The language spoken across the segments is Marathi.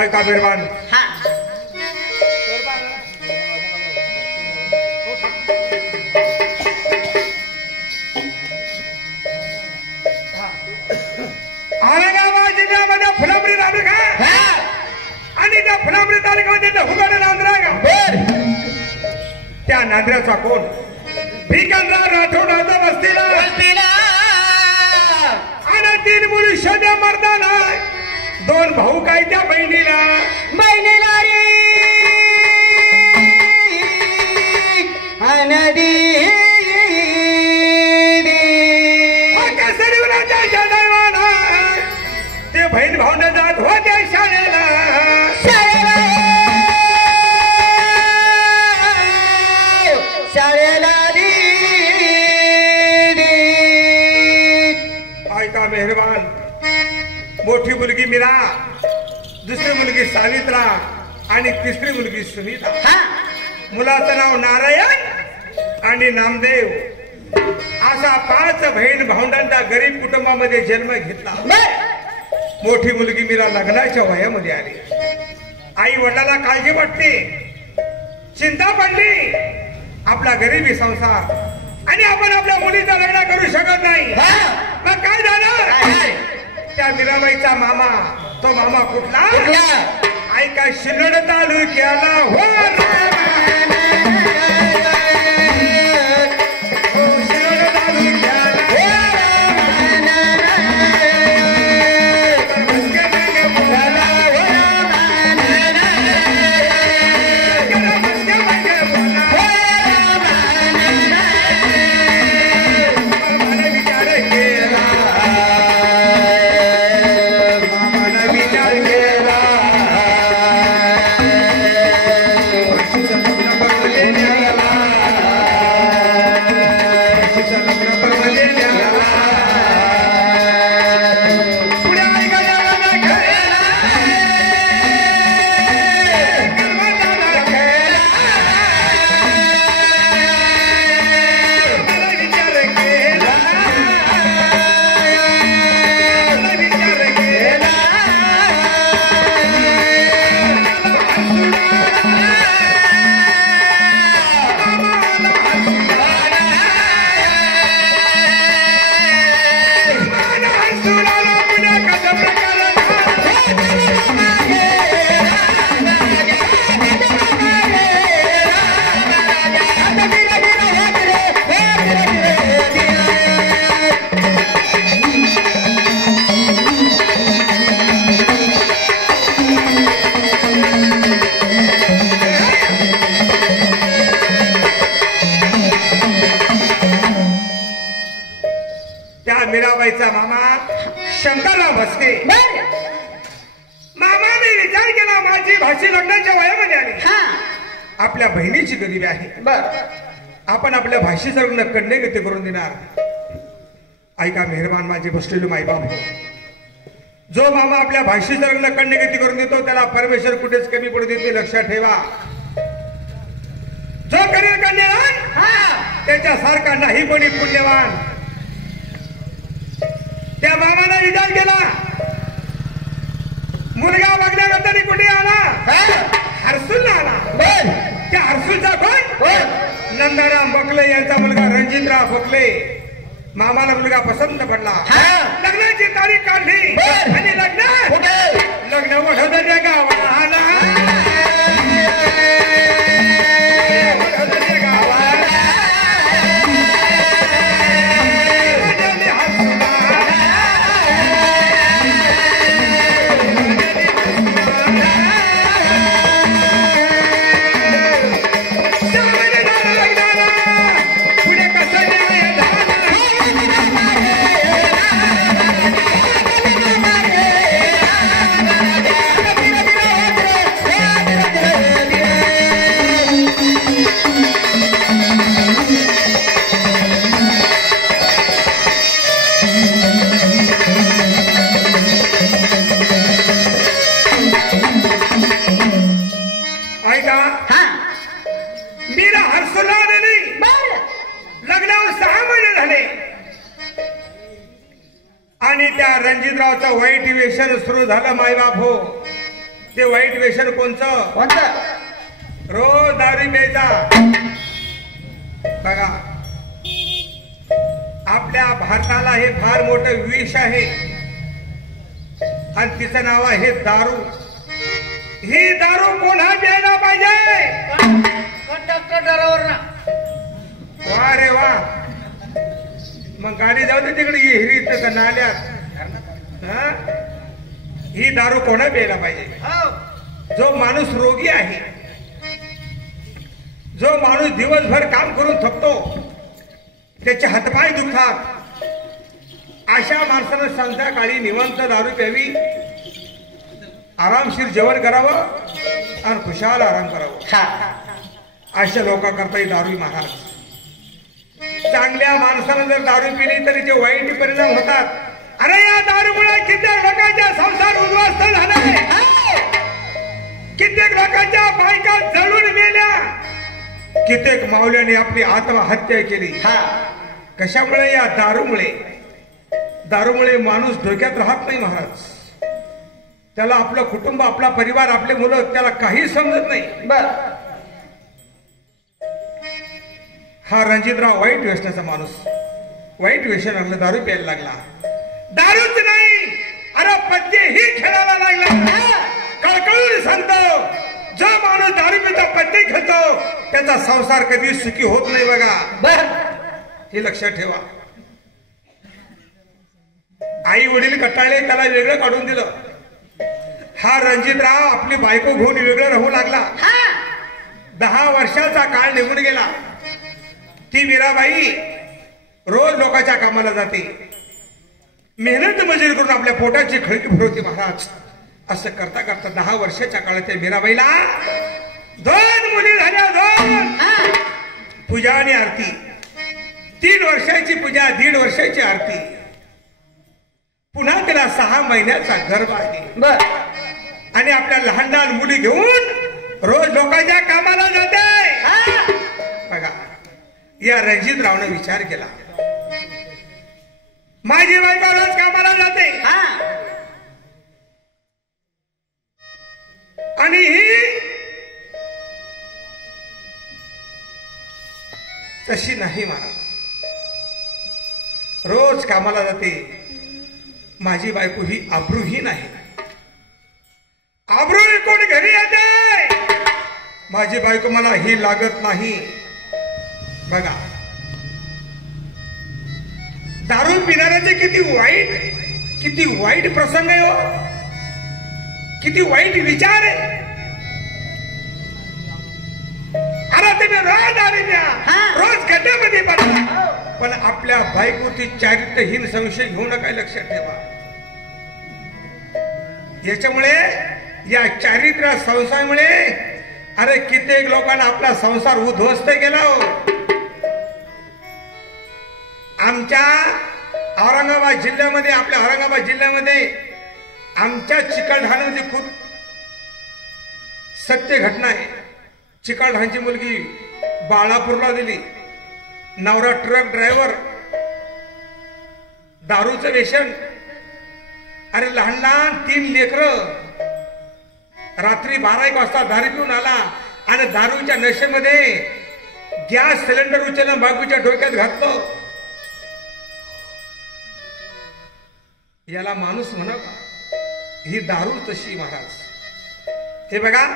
ऐका मेहरबान हा औरंगाबाद जिल्ह्यामध्ये फुलांब्री तालुका आणि त्या फुलांब्री तालुक्यामध्ये हुगड नांद्रा गाव त्या नांद्र्याचा कोण भिकनराव राठोडाचा वस्तीला आणि 3 मुली शोध्या मर्दाना 2 भाऊ काय त्या बहिणीला रे अनदी ते बहीण भावना जात होते शाळेला ऐका मेहरबान मोठी मुलगी मीरा दुसरी मुलगी सावित्रा आणि तिसरी मुलगी सुनीता मुलाचं नाव नारायण आणि नामदेव असा 5 बहीण भावंडांच्या गरीब कुटुंबामध्ये जन्म घेतला मोठी मुलगी मीरा लग्नाच्या वयामध्ये आली आई वडिलांना काळजी वाटते चिंता पडली आपला गरिबी संसार आणि आपण आपल्या मुलीचं लग्न करू शकत नाही मग काय झालं त्या मीराबाईचा मामा तो मामा कुठला ऐका शिरड तालुक्याला मीराबाईचा मामा शंकरराव भस्के मामाने विचार केला माझी भाची लग्नाच्या वयामध्ये आली आपल्या बहिणीची गरिबी आहे आपण आपल्या भाषेचं लग्न कन्यागती करून देणार ऐका मेहरबान माझे बसलेले माईबाप जो मामा आपल्या भाषेचं लग्न कन्यागती करून देतो त्याला परमेश्वर कुठेच कमी पडू देते लक्षात ठेवा जो करेल कन्यादान त्याच्यासारखा नाही कोणी पुण्यवान त्या मामाने विचार केला मुलगा बघण्याकरता कुठे आला हर्सुलला आला त्या हर्सुलचा कोण नंदाराम बकले यांचा मुलगा रणजितराव बकले मामाला मुलगा पसंत पडला लग्नाची तारीख काढली आणि लग्न वडोदऱ्या गावाला आला रणजितरावचं वाईट वेशन सुरू झालं मायबाप हो ते वाईट व्यसन कोणचं? रोज दारू प्यायचा. बघा, आपल्या भारताला हे फार मोठं विष आहे आणि तिचं नाव आहे दारू. ही दारू कोणा प्यायला पाहिजे? वा रे वा. मग गाडी जाऊ दे तिकडे हिरीत का नाल्यात. ही दारू कोणा प्यायला पाहिजे? जो माणूस रोगी आहे, जो माणूस दिवसभर काम करून थकतो, त्याचे हातपाय दुखतात, अशा माणसानं संध्याकाळी निवांत दारू प्यावी, आरामशीर जेवण करावं आणि खुशाल आराम करावं. अशा लोकांकरता ही दारू महाराज. चांगल्या माणसानं जर दारू पिली तरी जे वाईट परिणाम होतात. अरे या दारूमुळे कित्येक लोकांचा संसार उद्ध्वस्त झालाय, कित्येक लोकांच्या बायका जळून मेल्या, कित्येक मावल्याने आपली आत्महत्या केली. कशामुळे? या दारूमुळे. दारूमुळे माणूस डोक्यात राहत नाही महाराज. त्याला आपलं कुटुंब, आपला परिवार, आपले मुलं, त्याला काही समजत नाही. हा रणजितराव वाईट व्यसनाचा माणूस, वाईट व्यसन लागलं, दारू प्यायला लागला. दारूच नाही, अरे पत्तेही खेळायला लागला. कळकळून सांगतो, जो माणूस दारू पिता पत्ते खेळतो त्याचा संसार कधी सुखी होत नाही. बघा, हे लक्षात ठेवा. आई वडील कटाळले, त्याला वेगळं काढून दिलं. हा रणजितराव आपली बायको घेऊन वेगळं राहू लागला. 10 वर्षाचा काळ निघून गेला. ती मीराबाई रोज लोकांच्या कामाला जाते, मेहनत मजुरी करून आपल्या पोटाची खळगी भरवते महाराज. असं करता करता 10 वर्षाच्या काळात त्या मीराबाईला 2 मुली झाल्या. 2. पूजा आणि आरती. 3 वर्षाची पूजा, 1.5 वर्षाची आरती. पुन्हा त्याला 6 महिन्याचा गर्भ आहे. आणि आपल्या लहान लहान मुली घेऊन रोज लोकांच्या कामाला जाते. बघा, या रणजितरावने विचार केला, माझी बायको रोज कामाला जाते आणि ही तशी नाही. महाराज रोज कामाला जाते, माझी बायको ही आब्रूही नाही. आब्रू कोण घरी येते, माझी बायको मला ही लागत नाही. बघा, दारू पिणाऱ्याचे किती वाईट प्रसंग आहे हो, किती वाईट विचार आहे. अरे तुम्ही रोज दारू प्या, रोज गड्ड्यामध्ये पडा, पण आपल्या बायकोची चारित्र्यहीन संशय घेऊ नका. लक्षात ठेवा, याच्यामुळे, या चारित्र्य संशयामुळे अरे कित्येक लोकांना आपला संसार उद्ध्वस्त केला हो. आमच्या औरंगाबाद जिल्ह्यामध्ये, आपल्या औरंगाबाद जिल्ह्यामध्ये, आमच्या चिकलठाण्यामध्ये खूप सत्य घटना आहे. चिकलठाणची मुलगी बाळापूरला दिली. नवरा ट्रक ड्रायव्हर, दारूचं व्यसन. अरे लहान लहान 3 लेकरं. रात्री 12-1 वाजता दारू पिऊन आला आणि दारूच्या नशेमध्ये गॅस सिलेंडर उचलून बायकोच्या डोक्यात घातलं. याला माणूस म्हणा का? ही दारू तशी महाराज. हे बघा,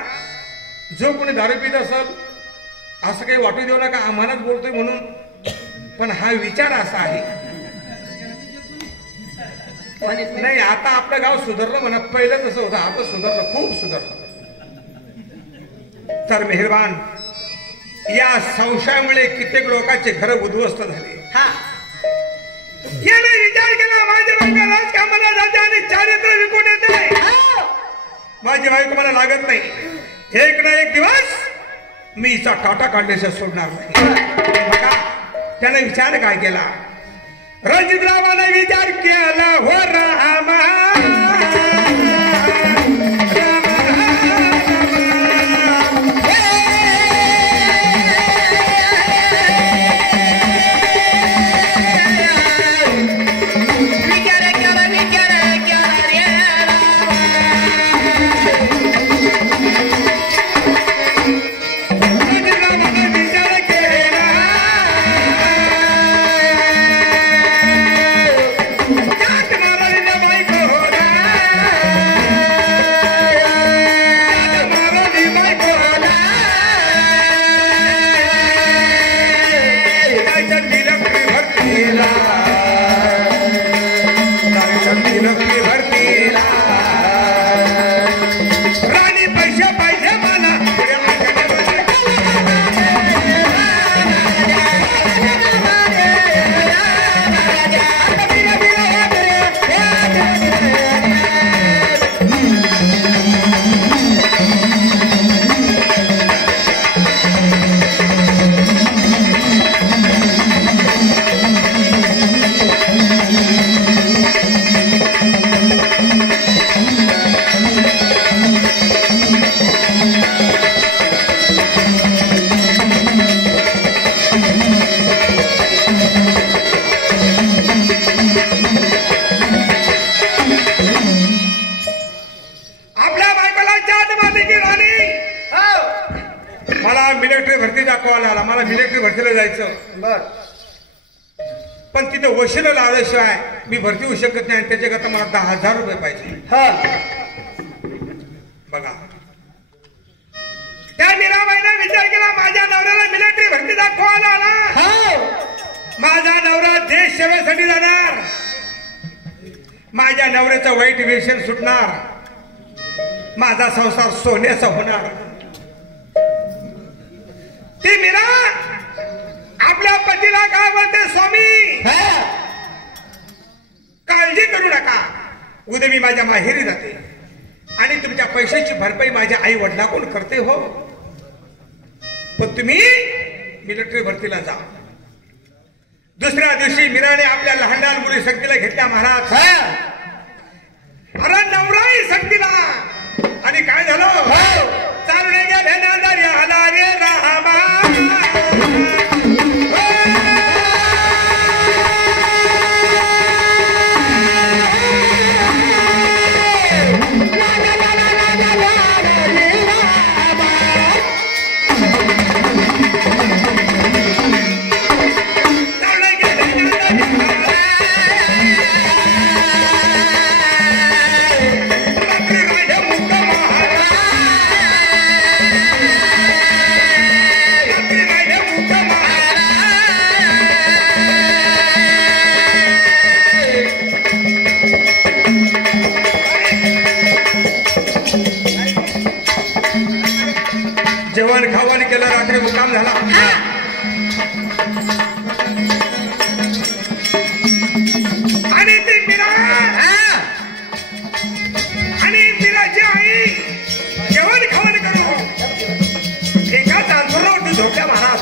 जो कोणी दारू पित असेल असं काही वाटू देऊ नका, आम्हालाच बोलतोय म्हणून, पण हा विचार असा आहे. नाही, आता आपलं गाव सुधारलं म्हणा, पहिलं तसं होतं, आता सुधारलं, खूप सुधारलं. तर मेहरबान, या संशयामुळे कित्येक लोकांचे घर उद्ध्वस्त झाले. याने विचार केला, माझ्या बायको रोज कामाला जाते आणि चारित्र्य विकून येते, माझी बायको मला लागत नाही. एक ना एक दिवस मी हिचा टाटा काढल्याशिवाय सोडणार नाही. बघा, त्याने विचार काय केला? रणजितरावाने विचार केला, हो रामा, मिलिटरी भरतीला जायचं बर पण तिथे वशिला लावल्याशिवाय मी भरती होऊ शकत नाही. त्याच्याकरता मला 10,000 रुपये पाहिजे. हा बघा त्या मीराबाईने विचार केला माझ्या नवऱ्याला मिलिटरी भरतीचा कॉल आला. हो माझा नवरा देश सेवेसाठी जाणार. माझ्या नवऱ्याचं वाईट व्यसन सुटणार. माझा संसार सोन्याचा होणार. ती मीरा आपल्या पतीला काय बोलते स्वामी काळजी करू नका. उद्या मी माझ्या माहेरी जाते आणि तुमच्या पैशाची भरपाई माझ्या आई वडिलांकडून करते हो. पण तुम्ही मिलिटरी भरतीला जा. दुसऱ्या दिवशी मीराने आपल्या लहान लहान मुली सक्तीला घेतल्या महाराज. अरे नवराही सक्तीला आणि काय झालं चालणे गेले आला रे रामा. जेवण खावण केलं रात्री मुक्काम झाला. आणि ती मीरा आणि मीराची आई जेवण खावण करू एका चांदूरला झोपल्या महाराज.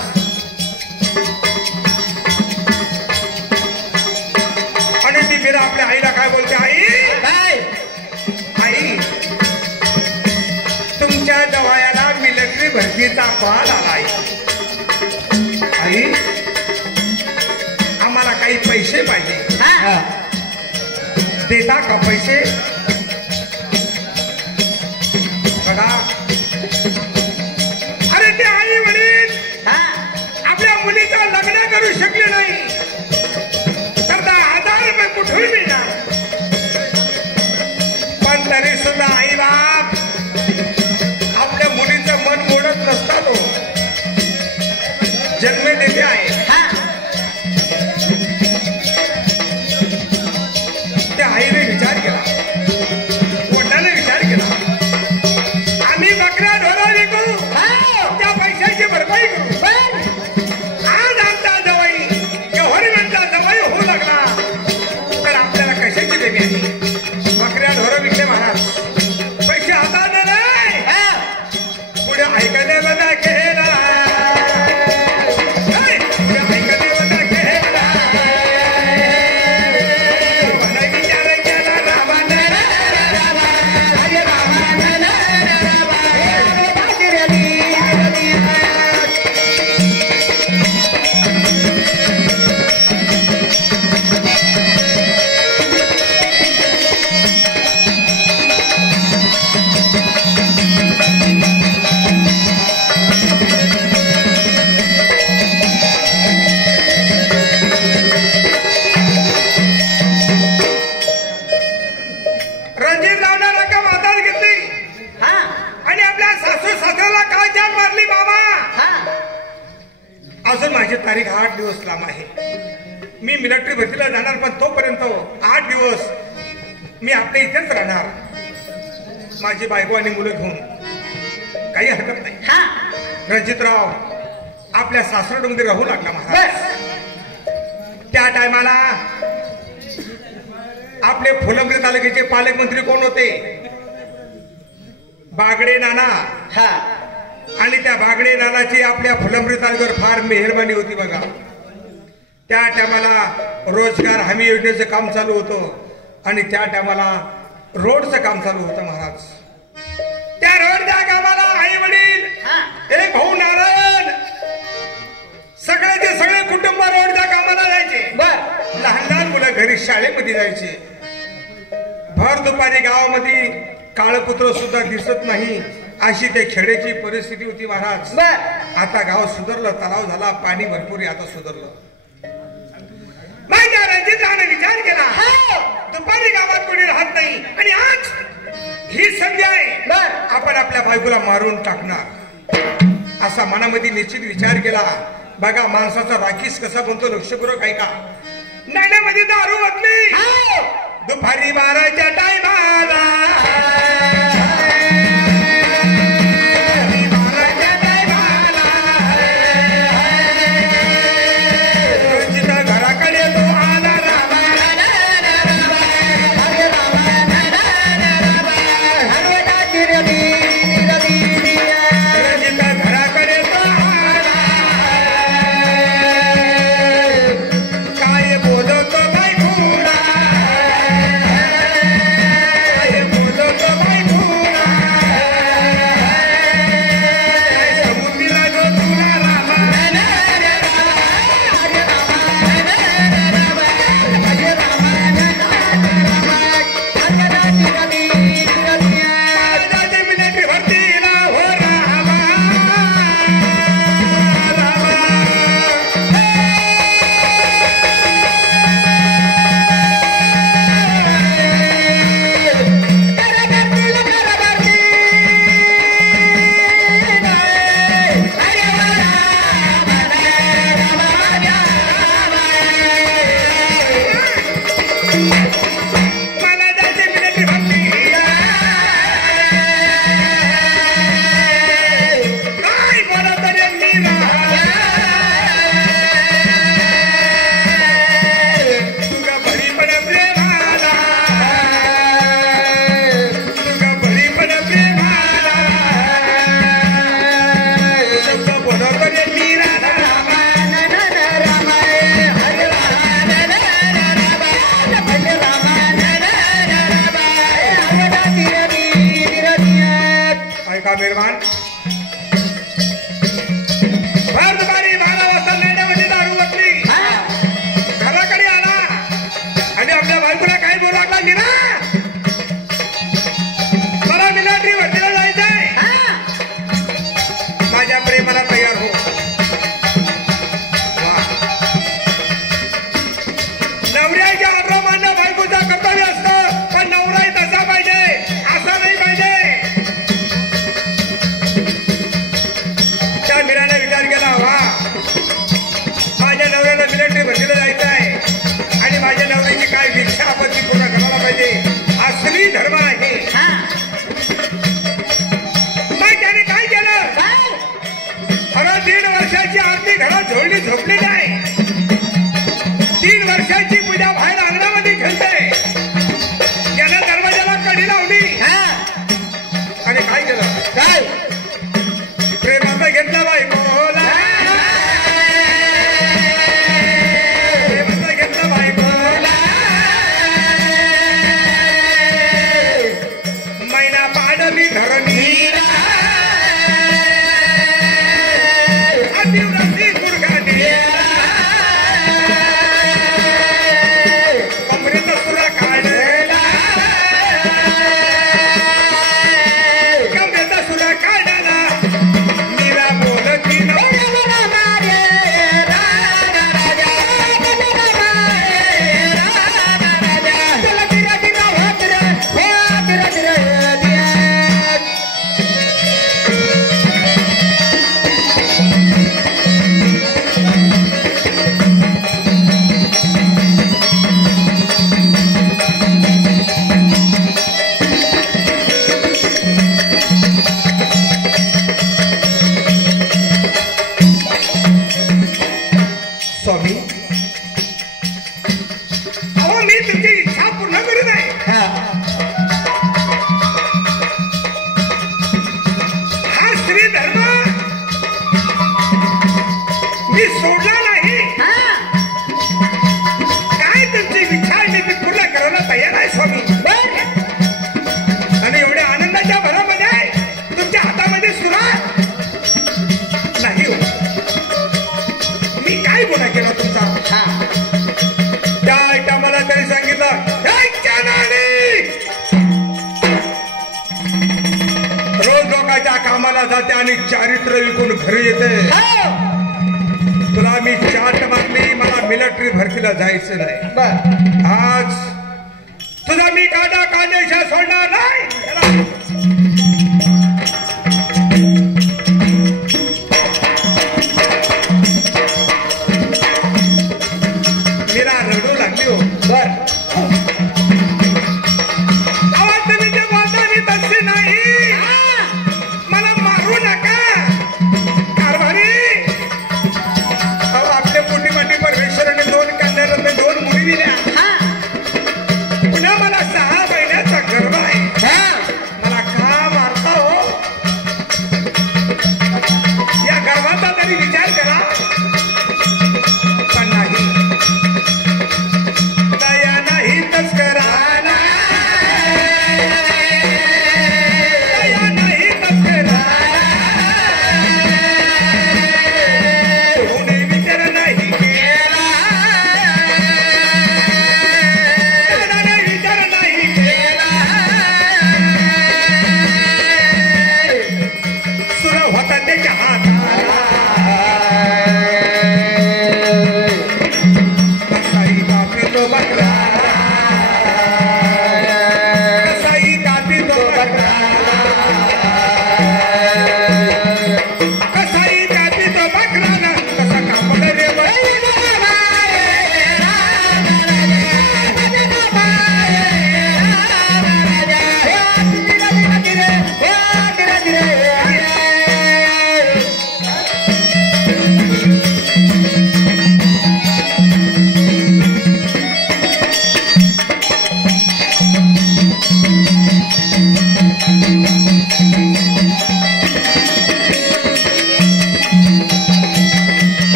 आणि ती मीरा आपल्या आईला काय बोलते आई आई तुमच्या जवळला मिलिटरी भरतीचा कॉल आलाय. आई आम्हाला काही पैसे पाहिजे देता का पैसे. बघा अरे ते आई वडील आपल्या मुलीचं लग्न करू शकले नाही तर 10,000 रुपये कुठून मिळणार. पण तरी सुद्धा आई बाप आपल्या मुलीचं मन मोडत नसतात हो. जन्म देते आहे. त्या आईने विचार केला वडिलांनी विचार केला आम्ही बकऱ्या ढोरा विकू त्या पैशाची भरपाई करू. आज आमचा जवाई गव्हर्नमेंटचा जवाई होऊ लागला तर आपल्याला कशाची देणी आहे. बकऱ्या ढोरा विकले महाराज पैसे हातात नाही पुढे ऐकले बघा केला तारीख 8 दिवस लांब आहे. मी मिलिटरी भरतीला जाणार पण तोपर्यंत 8 दिवस मी आपल्या इथेच राहणार. माझी बायको आणि मुलं घेऊन काही हरकत नाही. रणजितराव आपल्या सासरडोंगरी राहू लागला महाराज. त्या टायमाला आपले फुलंब्री तालुक्याचे पालकमंत्री कोण होते बागडे नाना. आणि त्या बागडे नानाची आपल्या फुलंब्री तालुक्यावर फार मेहरबानी होती बघा. त्या टायमाला रोजगार हमी योजनेचं काम चालू होतं आणि त्या टायमाला रोडचं काम चालू होतं महाराज. त्या रोडच्या कामाला आई वडील एक भाऊ नारायण सगळ्याचे सगळे कुटुंब रोडच्या कामाला जायचे. लहान लहान मुलं घरी शाळेमध्ये जायचे. भर दुपारी गावामध्ये काळपुत्र सुद्धा दिसत नाही अशी ते खेड्याची परिस्थिती होती महाराज. बर आता गाव सुधारलं, तलाव झाला, पाणी भरपूर आहे, आता सुधारलं. माझ्या रणजितरावने विचार केला, दुपारी गावात कोणी राहत नाही आणि आज ही संधी आहे, आपण आपल्या बायकोला मारून टाकणार असा मनामध्ये निश्चित विचार केला. बघा माणसाचा राखीस कसा बनतो, लक्षपूर्वक ऐका. नाण्यामध्ये दारू ओतली दुपारी 12च्या टायमाला. मेहरबान भर दुपारी 12 वाजता नाण्यामध्ये दारू ओतली, घराकडे आला आणि आपल्या बायकोला काय बोलू लागला, मीना मला मिलिटरी भरतीला जायचंय, माझ्या प्रेमाला तयार हो. नवऱ्याच्या ऑर्डर मानणं बायकोचं कर्तव्य असतं, पण नवराही तसा पाहिजे, असा नाही पाहिजे. मीराने विचार केला, वा माझ्या नवऱ्याला मिलिटरी भरतीला जायचं आहे आणि माझ्या नवऱ्याची काय इच्छा आपण ती पूर्ण करायला पाहिजे, हा स्त्री धर्म आहे. मग त्याने काय केलं, अरे 3 वर्षाची आरती घरात झोडली झोपलेली आहे, 3 वर्षाची पूजा बाहेर अंगणामध्ये खेळते, यानं दरवाजाला कडी लावली आणि काय केलं, काय प्रेमाचा घेतला बायकोला, प्रेमाचा घेतला बायकोला, मैना पाडली धरणी, अतिवृष्टी गुडघाटी, कमरेचा सुरा काढला, कमरेचा सुरा काढला, स्वामी अहो मी तुमची इच्छा पूर्ण करीत आहे. हा स्त्री धर्म मी सोडला नाही. काय तुमची इच्छा आहे मी पूर्ण करायला तयार आहे स्वामी. आणि एवढ्या आनंदाच्या भरामध्ये तुमच्या हातामध्ये सुरा नाही हो. मी काय गुन्हा केला तुमचा? त्या ऐका मला तरी सांगितलं रोज लोकांच्या जाते आणि चारित्र्य विकून घरी येते. तुला मी चाट मारली, मला मिलिटरी भरतीला जायचं नाही. आज तुझा मी काटा काढण्याशिवाय सोडणार नाही. मीरा रडू लागली हो. आवाज तुम्ही जे बोलता मी तशी नाही. मला मारू नका कारभारी. आपल्या पोटी परमेश्वराने 2 कन्या 2 मुली दिल्या. पुन्हा मला 6 महिन्याचा गर्भ आहे. मला का मारता हो? या गर्भाचा तरी विचार करा. पण नाही, दया नाही तस्करा. दया नाही तस्करा. कोणी विचार नाही केला. कोणाने विचार नाही केला. सुर होता त्याच्या हाताला. कसाई कापी तो बकरा. कसाई कापी तो बकरा. कसाई कापी तो बकरा ना. कसा कापला रे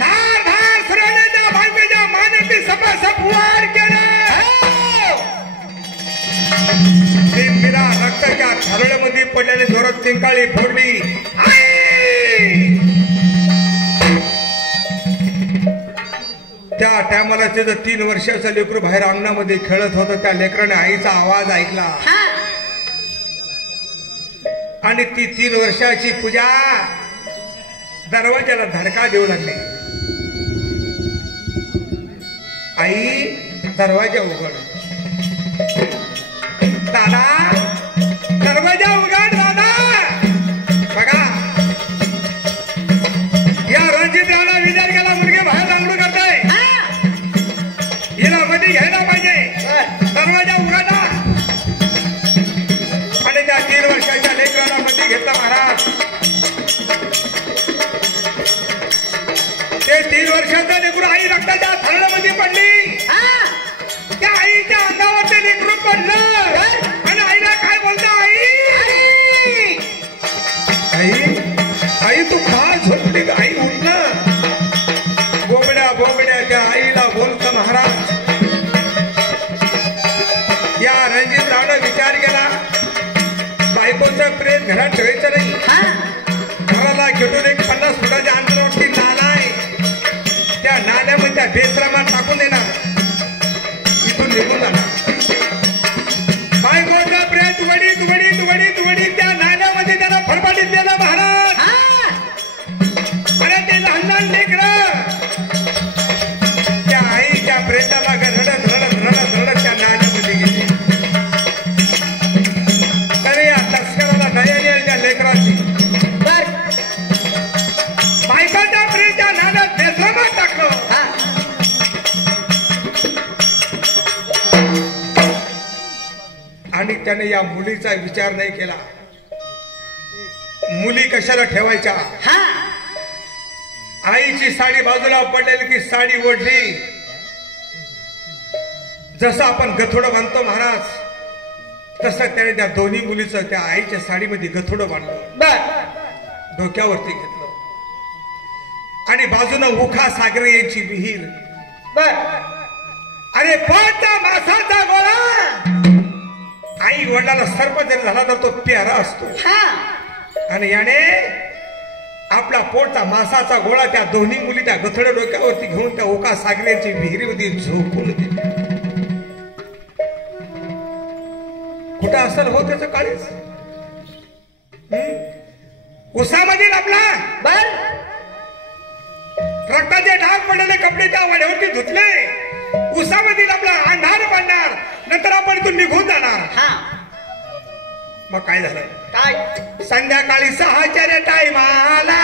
धार धार सुराण्याच्या भांडीच्या मानेची सपासप वार केला. ती मीरा रक्ताच्या थारोळ्यामध्ये पडल्याने जोरात चिंकाळी फोडली. आई! त्या टायमाला त्याचं 3 वर्षाचं लेकरू बाहेर अंगणामध्ये खेळत होतं. त्या लेकराने आईचा आवाज ऐकला आणि ती 3 वर्षाची पूजा दरवाजाला धडका देऊ लागली. आई, दरवाजा उघड. दादा, दरवाजा उघड दादा. बघा, या रणजित राणा विचार केला मुलगी बाहेर दांगडू करताय. हिला मध्ये घ्यायला पाहिजे. दरवाजा उघडा. आणि त्या 3 वर्षाच्या लेकराला मध्ये घेतला महाराज. ते 3 वर्षाचा लेकरू आई रक्ताच्या थारोळ्यामध्ये पडली. त्या आईच्या अंगावर ते लेकरू पडलं आणि आईला काय बोलता. आई, आई, आई तू का झोपली? आई उठलं. बोबड्या बोबड्या त्या आईला बोलत महाराज. या रणजित रावने विचार केला, बायकोचं प्रेम घरात ठेवायचं नाही. घराला खेटून एक 50 फुटाच्या अंतरावरती नाला आहे. त्या नाल्यामध्ये त्या बेसरामात टाकून देणार. इथून निघून जाणार. बायकोचं प्रेम तुवडीत वडीत वडीत वडीत त्या नाल्यामध्ये त्याला फरफडीत दिलं महाराज. आणि ते लहान लेकरं त्या आईच्या प्रेताला रडत रडत रडत रडत त्या नाल्यामध्ये गेले. तरी या तस्कराला दया येईल त्या लेकराची. बायकोच्या प्रेमच्या नाल्यात बेसरामात टाकलं. आणि त्याने या मुलीचा विचार नाही केला. मुली कशाला ठेवायच्या. आईची साडी बाजूला पडलेली ती साडी ओढली. जसं आपण गथोडं बांधतो महाराज, तसं त्याने त्या दोन्ही मुलीचं त्या आईच्या साडीमध्ये गथोडं बांधलं. डोक्यावरती घेतलं आणि बाजूनं उखा सागर यांची विहीर. अरे पोटा मासाचा गोळा. आई वडिलाला सर्प जर झाला तर तो प्यारा असतो. आणि याने आपला पोटचा मासाचा गोळा त्या दोन्ही मुली त्या गथोड्या डोक्यावरती घेऊन त्या ओका सागऱ्याची विहिरीमध्ये झोपून दिली. कुठं असेल हो त्याचं काळीच? उसामधील आपला बर रक्ताचे ढाग पडलेले कपडे त्या वाड्यावरती धुतले. उसामधील आपला अंधार पडणार, नंतर आपण इथून निघून जाणार. हा मग काय झालं? काय? संध्याकाळी 6च्या टायमाला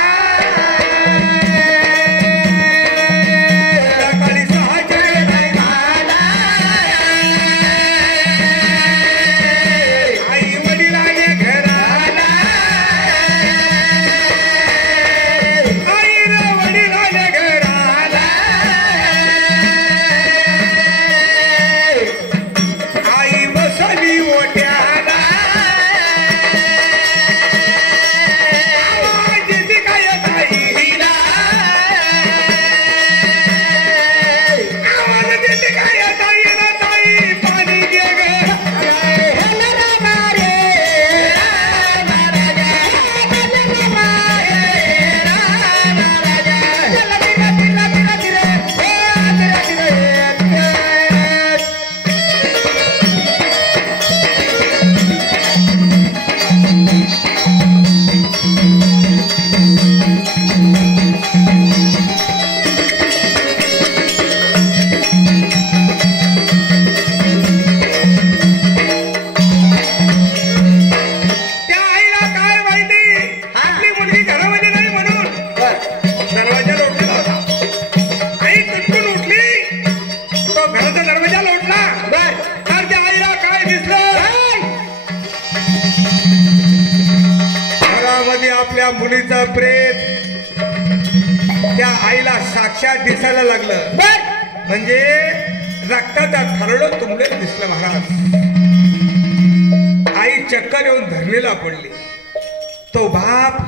मुलीचा प्रेत त्या आईला साक्षात दिसायला लागलं. म्हणजे रक्ताचा थरडं तुंबलेलं दिसलं महाराज. आई चक्कर येऊन धरणीला पडली. तो बाप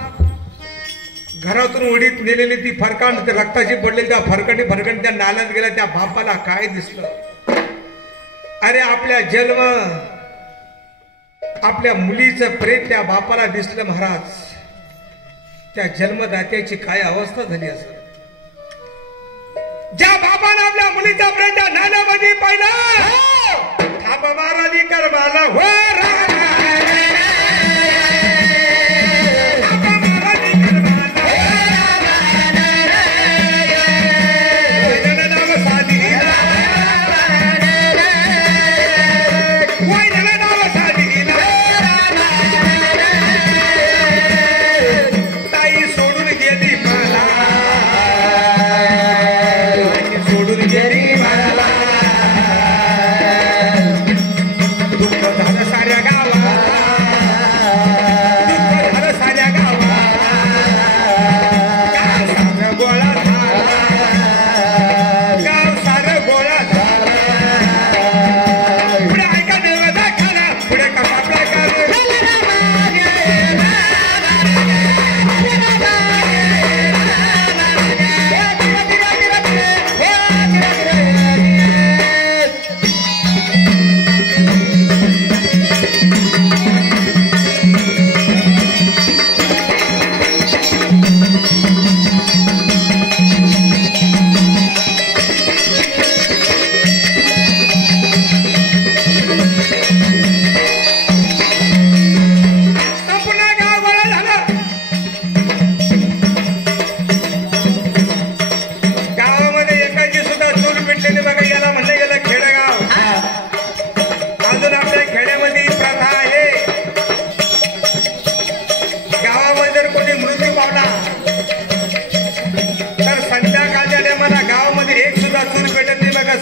घरातून उडीत नेलेली ती फरकांड रक्ताची पडलेली त्या फरकंडी त्या नाल्यात गेल्या. त्या बापाला काय दिसलं? अरे आपल्या जन्म आपल्या मुलीचं प्रेत त्या बापाला दिसलं महाराज. त्या जन्मदात्याची काय अवस्था झाली असेल? ज्या बाबाने आपल्या मुलीचा प्रेम त्या नाल्यामध्ये पाहिला, थांब महाराजी करमाला हो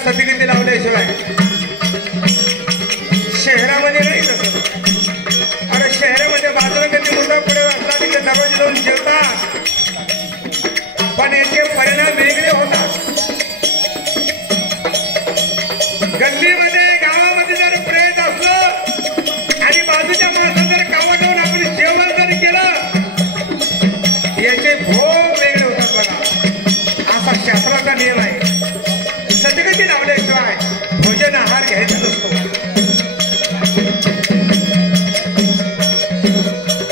सतिगती लावल्याशिवाय. शहरामध्ये नाही तसं. अरे शहरामध्ये बाजूला कधी मोठा पुढे असला तिथे दरवाजे लावून जेवतात, पण याचे परिणाम वेगळे होतात. गल्लीमध्ये गावामध्ये जर प्रेत असलं आणि बाजूच्या माणसानं जर कावं ठेवून आपण जेवण जर केलं, याचे भोग वेगळे होतात बघा. असा शास्त्राचा नियम आहे. सतिगती लावल्याशिवाय भोजन आहार घ्यायचा नसतो.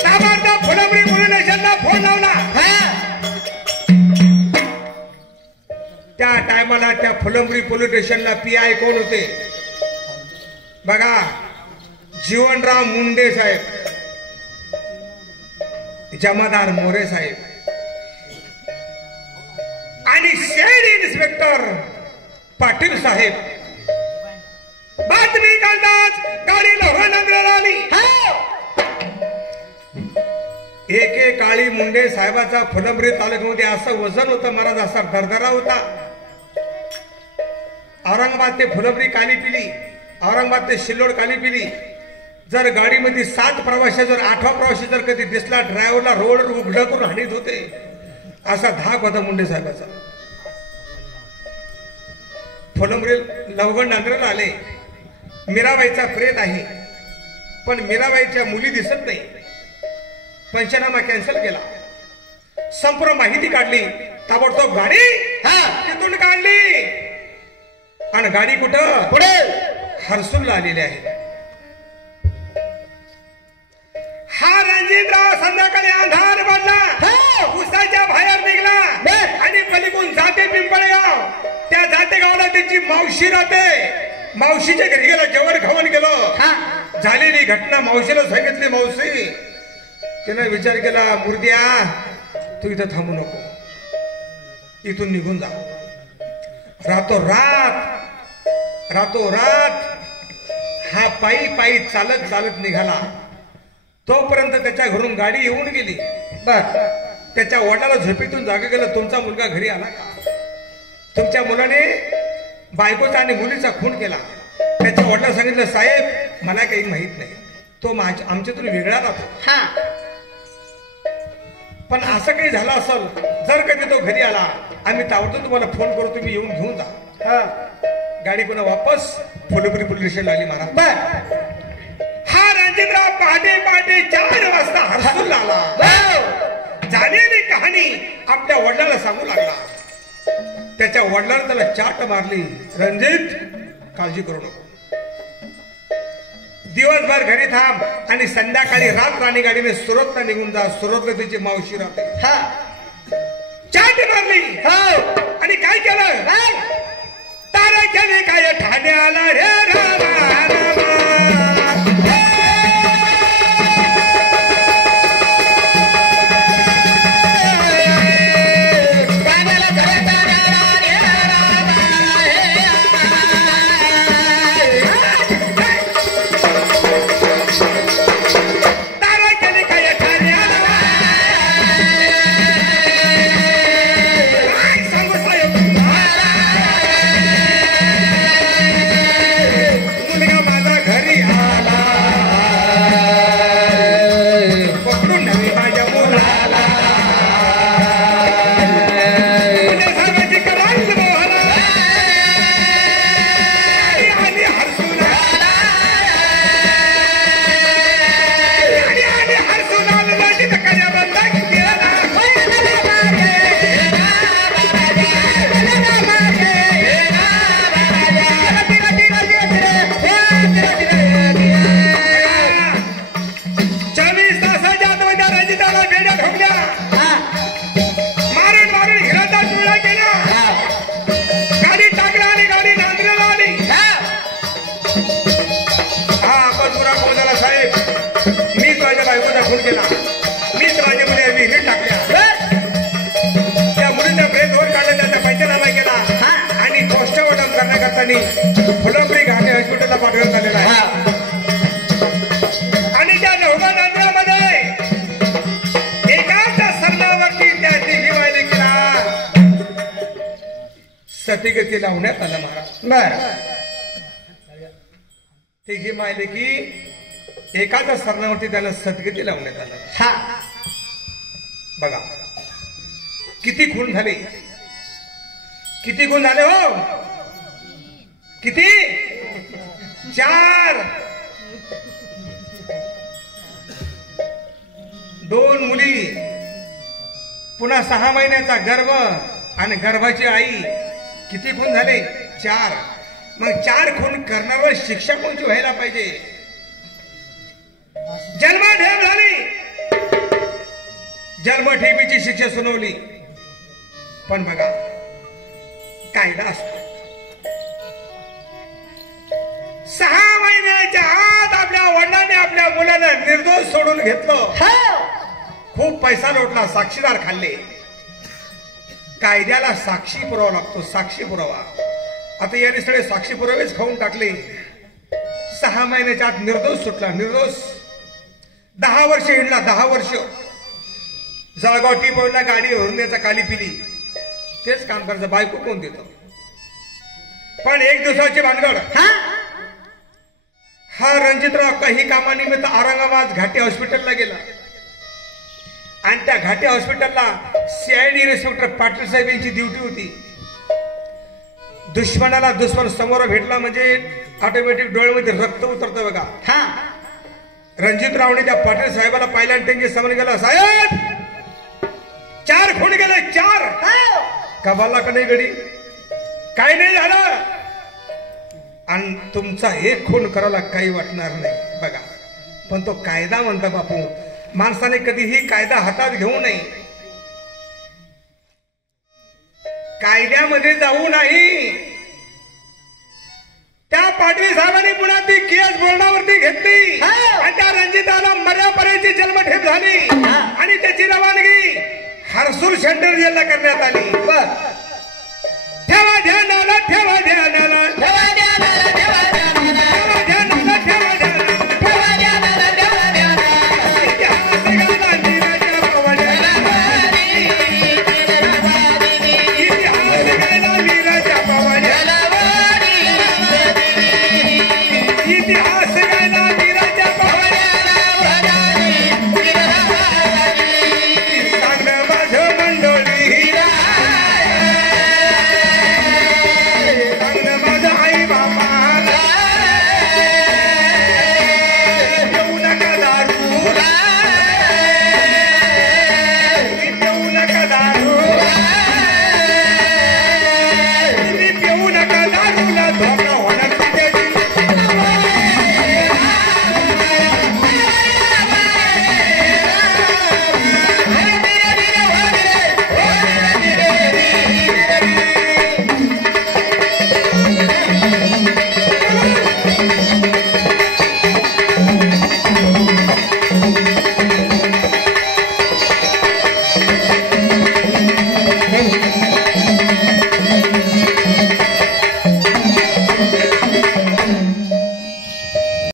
ताबडतोब फुलंब्री पोलीस स्टेशनला फोन लावला. त्या टायमाला त्या फुलंब्री पोलीस स्टेशनला PI कोण होते बघा? जीवनराव मुंडे साहेब, जमादार मोरे साहेब आणि शेड इन्स्पेक्टर पाटील साहेब बातमी काढताच गाडी लोहनगराला आली. एकेकाळी मुंडे साहेबाचा फुलंब्री तालुक्यामध्ये असं वजन होतं महाराज, असा दरदरा होता. औरंगाबाद ते फुलंब्री काली पिली, औरंगाबाद ते शिल्लोड काली पिली. जर गाडीमध्ये 7 प्रवासी, जर 8वा प्रवासी जर कधी दिसला, ड्रायव्हरला रोडवर उघडं करून हाणीत होते. असा धाक होता मुंडे साहेबाचा. फुलंब्री लवगण नांद्रेला आले. मीराबाईचा प्रेत आहे, पण मीराबाईच्या मुली दिसत नाही. पंचनामा कॅन्सल केला. संपूर्ण माहिती काढली. ताबडतोब गाडी तिथून काढली आणि गाडी कुठं पुढे हर्सूलला आलेली आहे. हा रणजितराव संध्याकाळी अंधार पडला, उसाच्या बाहेर निघला आणि पलीकडून जाते पिंपळगाव. त्या जाते गावाला त्याची मावशी राहते. मावशीच्या घरी गेला, जेवण खावण गेलो. झालेली घटना मावशीला सांगितली. मावशी त्यानं विचार केला, मुर्द्या तू इथं थांबू नको, इथून निघून जा. रातोरात हा पायी पायी चालत चालत निघाला. तोपर्यंत त्याच्या घरून गाडी येऊन गेली. त्याच्या वडिलाला झोपेतून जागे गेलं, तुमचा मुलगा घरी आला का? तुमच्या मुलाने बायकोचा आणि मुलीचा खून केला. त्याच्या वडिलांना सांगितलं, साहेब मला काही माहित नाही, तो आमच्यातून वेगळा राहतो. पण असं काही झालं असेल, जर कधी तो घरी आला, आम्ही ताबडतोब तुम्हाला फोन करू, तुम्ही येऊन घेऊन जा. गाडी पुन्हा वापस फुलंब्री पोलीस स्टेशनला आली महाराज. हा रणजितराव पहाटे पहाटे 4 वाजता हर्सूलला आला. झालेली कहाणी आपल्या वडिलांना सांगू लागला. त्याच्या वडिलांना त्याला चाट मारली, रणजित काळजी करू नको, दिवसभर घरी थांब आणि संध्याकाळी रात राणी गाडीने सुरतला निघून जा. सुरतला तिची मावशी राहते. चाट मारली आणि काय केलं, तारा केले काय ठाण्याला रे रामा रामा. मीच राजामध्ये विहिरीत टाकल्या. त्या मुलीचा प्रेत वर काढला, त्याचा पंचनामा केला आणि पोस्टमॉर्टम करण्याकरता फुलंब्री घाटे हॉस्पिटलला पाठवण्यात आलेला आहे. आणि त्या लोहगण नांद्रामध्ये एकाच सरणावरती त्या तिघी मायलेकीला सतीगती लावण्यात आलं महाराज. तिघी मायलेकी एकाच सरणावरती त्याला सद्गती लावण्यात आलं. बघा किती खून झाले, किती खून झाले हो, किती 4. 2 मुली, पुन्हा 6 महिन्याचा गर्भ आणि गर्भाची आई. किती खून झाले 4. मग 4 खून करणाऱ्यावर शिक्षा कोणती व्हायला पाहिजे? जन्मठेप झाली, जन्मठेपीची शिक्षा सुनावली. पण बघा कायदा असतो, 6 महिन्याच्या आत आपल्या वडिलांना मुलानं निर्दोष सोडून घेतलं. हो. खूप पैसा लोटला, साक्षीदार खाल्ले. कायद्याला साक्षी पुरावा लागतो, साक्षी पुरावा. आता याने सगळे साक्षी पुरावेच खाऊन टाकले. 6 महिन्याच्या आत निर्दोष सुटला, निर्दोष. 10 वर्ष हिंडला, 10 वर्ष. जळगाव टी पॉइंटला गाडी भरून काली पिली, तेच काम करायचं. बायको कोण देतो? पण एक दिवसाची भानगड. हा रणजितराव काही कामानिमित्त औरंगाबाद घाटी हॉस्पिटलला गेला आणि त्या घाटी हॉस्पिटलला CID इन्स्पेक्टर पाटील साहेब यांची ड्युटी होती. दुश्मनाला दुश्मन समोर भेटला म्हणजे ऑटोमॅटिक डोळ्यामध्ये रक्त उतरतं बघा. रणजितरावने त्या पाटील साहेबाला पाहिला आणि त्यांचे समोर गेला, साहेब 4 खून गेले, 4. कबाला का नाही गडी? काय नाही झालं आणि तुमचा एक खून करायला काही वाटणार नाही बघा. पण तो कायदा म्हणता बापू, माणसाने कधीही कायदा हातात घेऊ नये. कायद्यामध्ये जाऊ नाही. त्या पाटील साहेबांनी पुन्हा ती केस बोर्डावरती घेतली आणि त्या रणजिताला मर्यापर्यंतची जन्मठेप झाली आणि त्याची रवानगी हर्सुल सेंटर जेलला करण्यात आली.